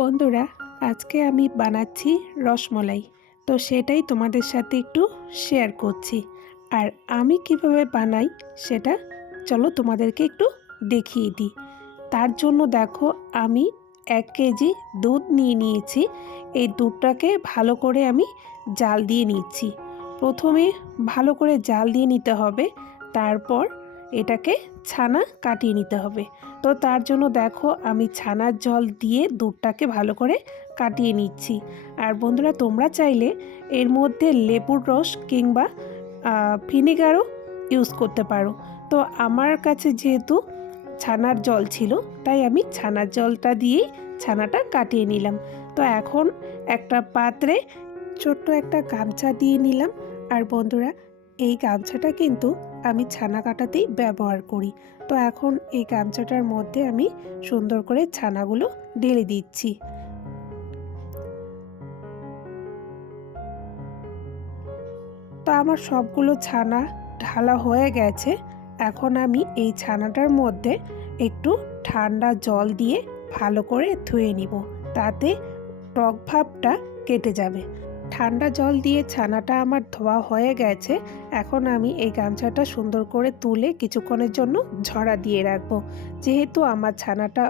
বন্ধুরা, আজকে আমি বানাচ্ছি রসমলাই। তো সেটাই তোমাদের সাথে একটু শেয়ার করছি। আর আমি কীভাবে বানাই সেটা চলো তোমাদেরকে একটু দেখিয়ে দিই। তার জন্য দেখো, আমি এক কেজি দুধ নিয়ে নিয়েছি। এই দুধটাকে ভালো করে আমি জাল দিয়ে নিচ্ছি। প্রথমে ভালো করে জাল দিয়ে নিতে হবে। তারপর এটাকে ছানা কাটিয়ে নিতে হবে। তো তার জন্য দেখো আমি ছানার জল দিয়ে দুধটাকে ভালো করে কাটিয়ে নিচ্ছি। আর বন্ধুরা তোমরা চাইলে এর মধ্যে লেবুর রস কিংবা ভিনেগারও ইউজ করতে পারো। তো আমার কাছে যেহেতু ছানার জল ছিল, তাই আমি ছানার জলটা দিয়েই ছানাটা কাটিয়ে নিলাম। তো এখন একটা পাত্রে ছোট্ট একটা গামছা দিয়ে নিলাম। আর বন্ধুরা, এই গামছাটা কিন্তু আমি ছানা কাটাতেই ব্যবহার করি। তো এখন এই গামছাটার মধ্যে আমি সুন্দর করে ছানাগুলো ঢেলে দিচ্ছি। তো আমার সবগুলো ছানা ঢালা হয়ে গেছে। এখন আমি এই ছানাটার মধ্যে একটু ঠান্ডা জল দিয়ে ভালো করে ধুয়ে নিব। তাতে টক ভাবটা কেটে যাবে। ঠান্ডা জল দিয়ে ছানাটা আমার ধোয়া হয়ে গেছে, এখন আমি এই গামছাটা সুন্দর করে তুলে কিছুক্ষণের জন্য ঝরা দিয়ে রাখব। যেহেতু আমার ছানাটা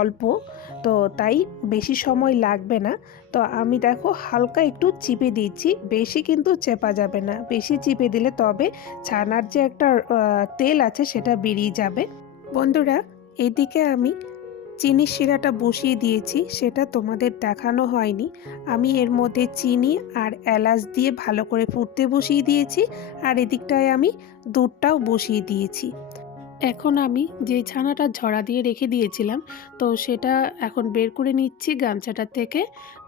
অল্প, তো তাই বেশি সময় লাগবে না। তো আমি দেখো হালকা একটু চিপে দিচ্ছি, বেশি কিন্তু চেপা যাবে না। বেশি চিপে দিলে তবে ছানার যে একটা তেল আছে সেটা বেরিয়ে যাবে। বন্ধুরা, এদিকে আমি চিনি শিরাটা বসিয়ে দিয়েছি, সেটা তোমাদের দেখানো হয়নি। আমি এর মধ্যে চিনি আর এলাচ দিয়ে ভালো করে ফুটতে বসিয়ে দিয়েছি আর এদিকটায় আমি দুধটাও বসিয়ে দিয়েছি। এখন আমি যে ছানাটা ঝরা দিয়ে রেখে দিয়েছিলাম, তো সেটা এখন বের করে নিচ্ছি গামছাটার থেকে।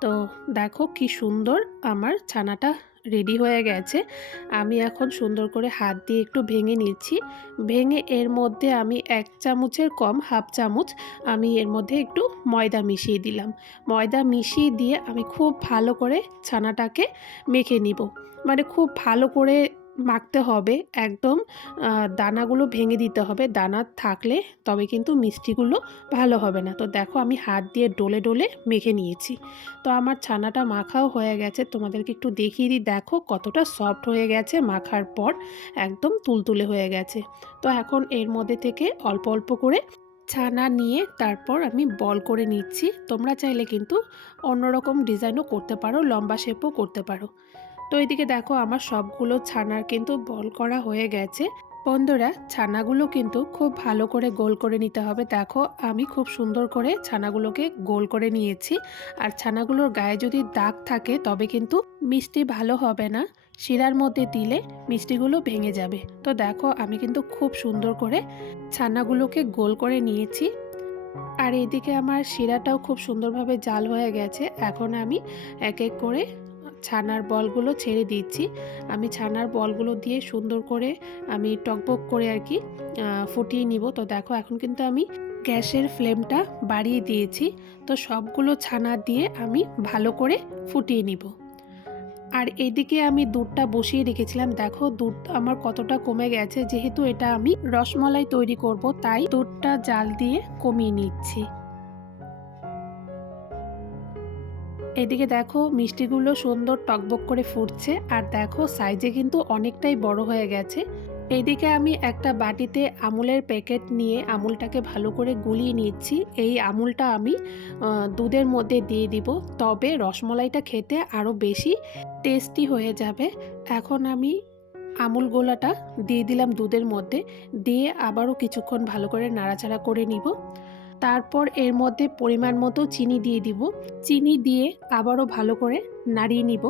তো দেখো কি সুন্দর আমার ছানাটা রেডি হয়ে গেছে। আমি এখন সুন্দর করে হাত দিয়ে একটু ভেঙে নিচ্ছি। ভেঙে এর মধ্যে আমি এক চামচের কম, হাফ চামচ আমি এর মধ্যে একটু ময়দা মিশিয়ে দিলাম। ময়দা মিশিয়ে দিয়ে আমি খুব ভালো করে ছানাটাকে মেখে নিব। মানে খুব ভালো করে মাখতে হবে একদম। দানাগুলো ভেঙে দিতে হবে। দানা থাকলে তবে কিন্তু মিষ্টিগুলো ভালো হবে না। তো দেখো আমি হাত দিয়ে ডলে ডলে মেখে নিয়েছি। তো আমার ছানাটা মাখাও হয়ে গেছে। তোমাদেরকে একটু দেখিয়ে দিই। দেখো কতটা সফট হয়ে গেছে মাখার পর। একদম তুলতুলে হয়ে গেছে। তো এখন এর মধ্যে থেকে অল্প অল্প করে ছানা নিয়ে তারপর আমি বল করে নিচ্ছি। তোমরা চাইলে কিন্তু অন্যরকম ডিজাইনও করতে পারো, লম্বা শেপও করতে পারো। তো এদিকে দেখো আমার সবগুলো ছানার কিন্তু বল করা হয়ে গেছে। বন্ধুরা, ছানাগুলো কিন্তু খুব ভালো করে গোল করে নিতে হবে। দেখো, আমি খুব সুন্দর করে ছানাগুলোকে গোল করে নিয়েছি। আর ছানাগুলোর গায়ে যদি দাগ থাকে, তবে কিন্তু মিষ্টি ভালো হবে না। শিরার মধ্যে দিলে মিষ্টিগুলো ভেঙে যাবে। তো দেখো, আমি কিন্তু খুব সুন্দর করে ছানাগুলোকে গোল করে নিয়েছি। আর এদিকে আমার শিরাটাও খুব সুন্দরভাবে জাল হয়ে গেছে। এখন আমি এক এক করে ছানার বলগুলো ছেড়ে দিচ্ছি। আমি ছানার বলগুলো দিয়ে সুন্দর করে আমি টকবক করে আর কি ফুটিয়ে নিব। তো দেখো, এখন কিন্তু আমি গ্যাসের ফ্লেমটা বাড়িয়ে দিয়েছি। তো সবগুলো ছানা দিয়ে আমি ভালো করে ফুটিয়ে নিব। আর এদিকে আমি দুধটা বসিয়ে রেখেছিলাম। দেখো, দুধ আমার কতটা কমে গেছে। যেহেতু এটা আমি রসমলাই তৈরি করব, তাই দুধটা জাল দিয়ে কমিয়ে নিচ্ছি। এদিকে দেখো মিষ্টিগুলো সুন্দর টকবক করে ফুটছে, আর দেখো সাইজে কিন্তু অনেকটাই বড় হয়ে গেছে। এইদিকে আমি একটা বাটিতে আমুলের প্যাকেট নিয়ে আমুলটাকে ভালো করে গুলিয়ে নিচ্ছি। এই আমুলটা আমি দুধের মধ্যে দিয়ে দিব। তবে রসমলাইটা খেতে আরও বেশি টেস্টি হয়ে যাবে। এখন আমি আমুল গোলাটা দিয়ে দিলাম দুধের মধ্যে। দিয়ে আবারও কিছুক্ষণ ভালো করে নাড়াচাড়া করে নিব। তারপর এর মধ্যে পরিমাণ মতো চিনি দিয়ে দিব। চিনি দিয়ে আবারও ভালো করে নাড়িয়ে নিব।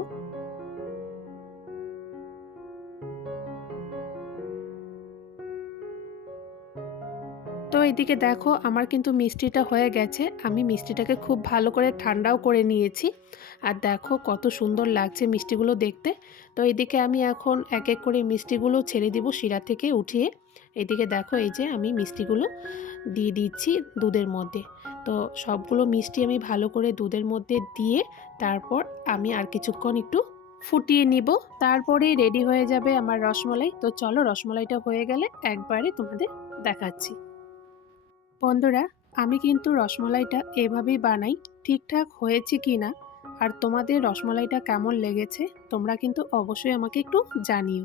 এদিকে দেখো আমার কিন্তু মিষ্টিটা হয়ে গেছে। আমি মিষ্টিটাকে খুব ভালো করে ঠান্ডাও করে নিয়েছি। আর দেখো কত সুন্দর লাগছে মিষ্টিগুলো দেখতে। তো এদিকে আমি এখন এক এক করে মিষ্টিগুলো ছেড়ে দিব শিরা থেকে উঠিয়ে। এদিকে দেখো এই যে আমি মিষ্টিগুলো দিয়ে দিচ্ছি দুধের মধ্যে। তো সবগুলো মিষ্টি আমি ভালো করে দুধের মধ্যে দিয়ে তারপর আমি আর কিছুক্ষণ একটু ফুটিয়ে নিব। তারপরেই রেডি হয়ে যাবে আমার রসমলাই। তো চলো রসমলাইটা হয়ে গেলে একবারে তোমাদের দেখাচ্ছি। বন্ধুরা, আমি কিন্তু রসমলাইটা এভাবেই বানাই। ঠিকঠাক হয়েছে কি না? আর তোমাদের রসমলাইটা কেমন লেগেছে? তোমরা কিন্তু অবশ্যই আমাকে একটু জানিও।